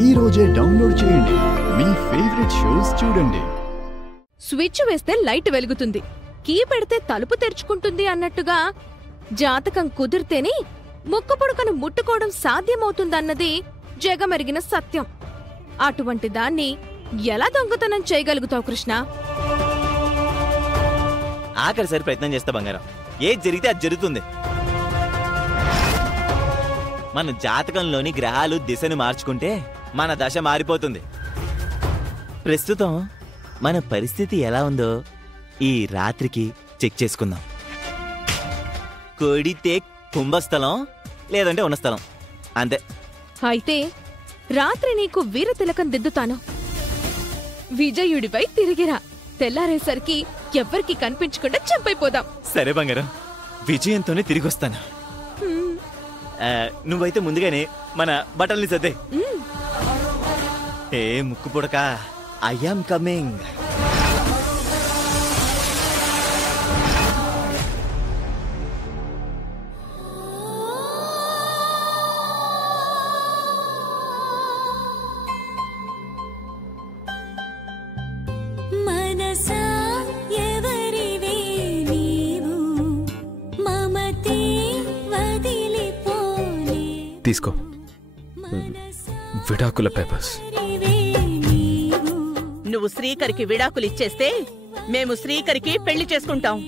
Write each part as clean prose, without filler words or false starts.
ఈ రోజే డౌన్లోడ్ చేయండి, మీ ఫేవరెట్ షోస్ చూడండి. స్విచ్ వేస్తే లైట్ వెలుగుతుంది, కీ పెడితే తలుపు తెరుచుకుంటుంది అన్నట్టుగా జాతకం కుదిరితేనే ముక్కు పుడకను ముట్టుకోవడం సాధ్యమవుతుందన్నది జగమెరిగిన సత్యం. అటువంటి దాన్ని ఎలా దొంగతనం చేయగలుగుతావు కృష్ణ? ఆఖరిసారి ప్రయత్నం చేస్తా బంగారం. ఏది జరిగితే అది జరుగుతుంది. మన జాతకంలోని గ్రహాలు దిశను మార్చుకుంటే మన దశ మారిపోతుంది. ప్రస్తుతం మన పరిస్థితి ఎలా ఉందో ఈ రాత్రికి చెక్ చేసుకుందాం. కొడితే కుంభస్థలం, లేదంటే ఉన్న స్థలం, అంతే. అయితే రాత్రి నీకు వీరతిలకం దిద్దుతాను. విజయుడిపై తిరిగిరా. తెల్లారేసరికి ఎవ్వరికి కనిపించకుండా చంపైపోదాం. సరే బంగారం, విజయంతోనే తిరిగొస్తాను. నువ్వైతే ముందుగానే మన బట్టల్ని సర్దే. ఏ ముక్కు పుడక, ఐ యామ్ కమింగ్. తీసుకో విడాకుల పేపర్స్. నువ్వు శ్రీకరికి విడాకులిచ్చేస్తే మేము శ్రీకరికి పెళ్లి చేసుకుంటాం.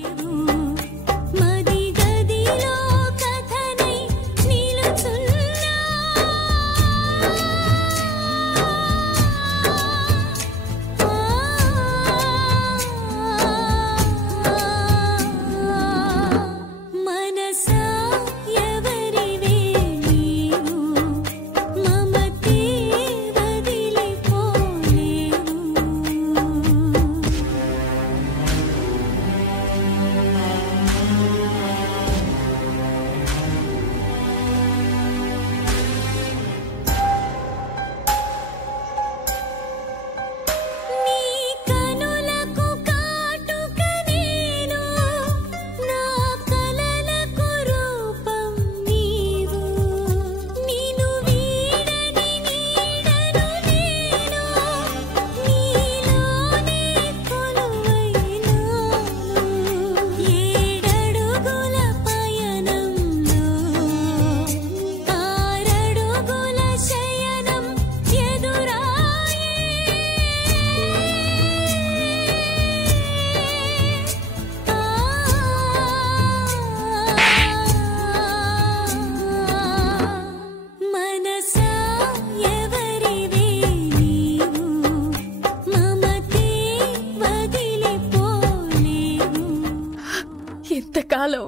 ఇంతకాలం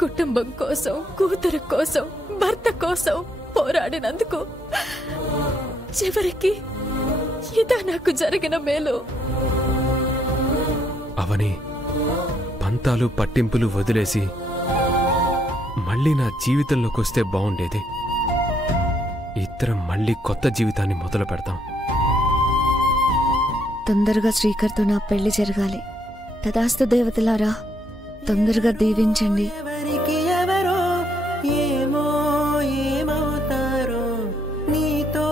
కుటుంబం కోసం, కూతురు కోసం, భర్త కోసం పోరాడినందుకు చివరికి ఇదా నాకు జరిగిన మేలు. అవని పంతాలు పట్టింపులు వదిలేసి మళ్ళీ నా జీవితంలోకి వస్తే బాగుండేది. ఇద్దరం మళ్ళీ కొత్త జీవితాన్ని మొదలు పెడతాం. తొందరగా శ్రీకర్తో నా పెళ్లి జరగాలి. తదాస్తు దేవతలారా, తొందరగా దీవించండి. ఎవరో ఏమో ఏమవుతారో, నీతో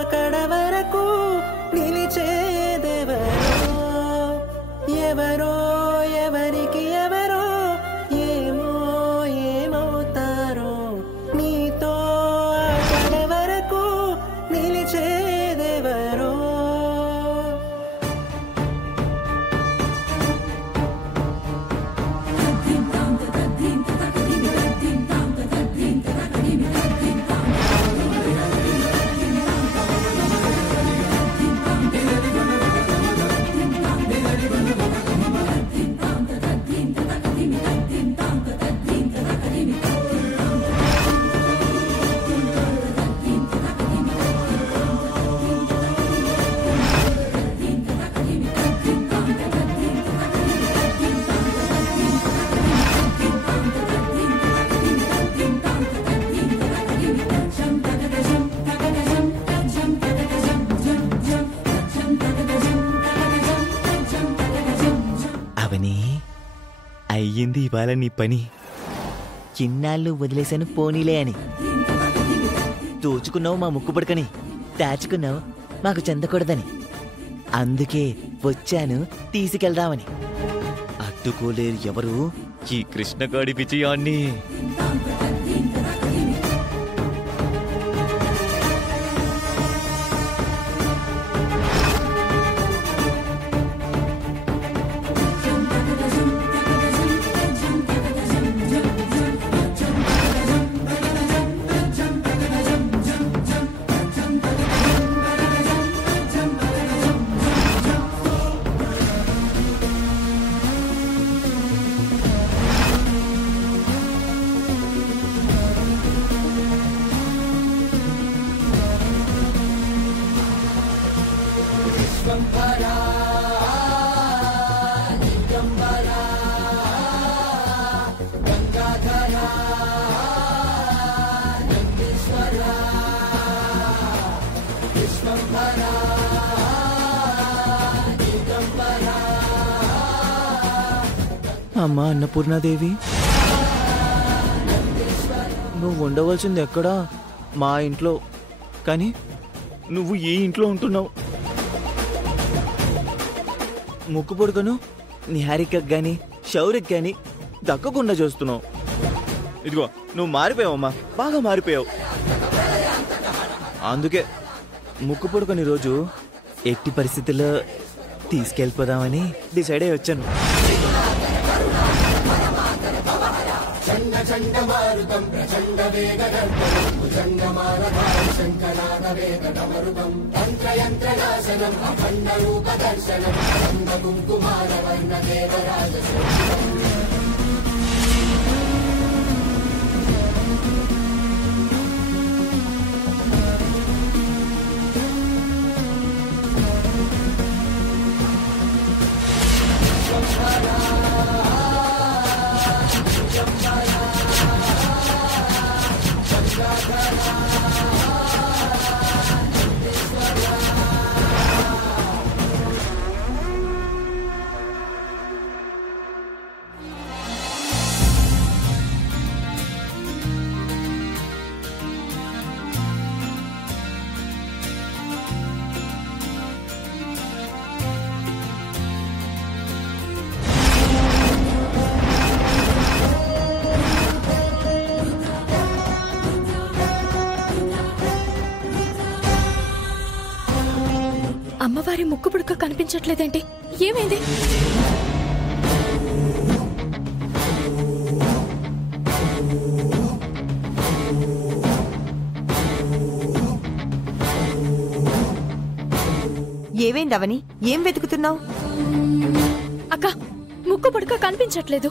అక్కడ వరకు నిలిచేదెవరో, ఎవరో ఎవరికి ఎవరో ఏమో ఏమవుతారో, నీతో అక్కడ వరకు నిలిచేదెవరో. అయ్యింది ఇవాళ నీ పని. చిన్నాళ్ళు వదిలేశాను పోనీలే అని దోచుకున్నావు మా ముక్కు పడకని. దాచుకున్నావు మాకు చెందకూడదని. అందుకే వచ్చాను తీసుకెళ్దామని. అడ్డుకోలేరు ఎవరు ఈ కృష్ణగాడి విజయాన్ని. అమ్మా అన్నపూర్ణాదేవి, నువ్వు ఉండవలసింది ఎక్కడా? మా ఇంట్లో. కానీ నువ్వు ఈ ఇంట్లో ఉంటున్నావు. ముక్కు పొడుకను నిహారికకు గాని శౌర్యకు గాని దక్కకుండా చేస్తున్నావు. ఇదిగో నువ్వు మారిపోయావమ్మా, బాగా మారిపోయావు. అందుకే ముక్కు పొడుకని రోజు ఎట్టి పరిస్థితుల్లో తీసుకెళ్ళిపోదామని డిసైడ్ అయ్యి వచ్చాను. అమ్మవారి ముక్కు పుడక కనిపించట్లేదేంటి? ఏమైంది? ఏమైంది అవని? ఏం వెతుకుతున్నావు? అక్క, ముక్కు పుడక కనిపించట్లేదు.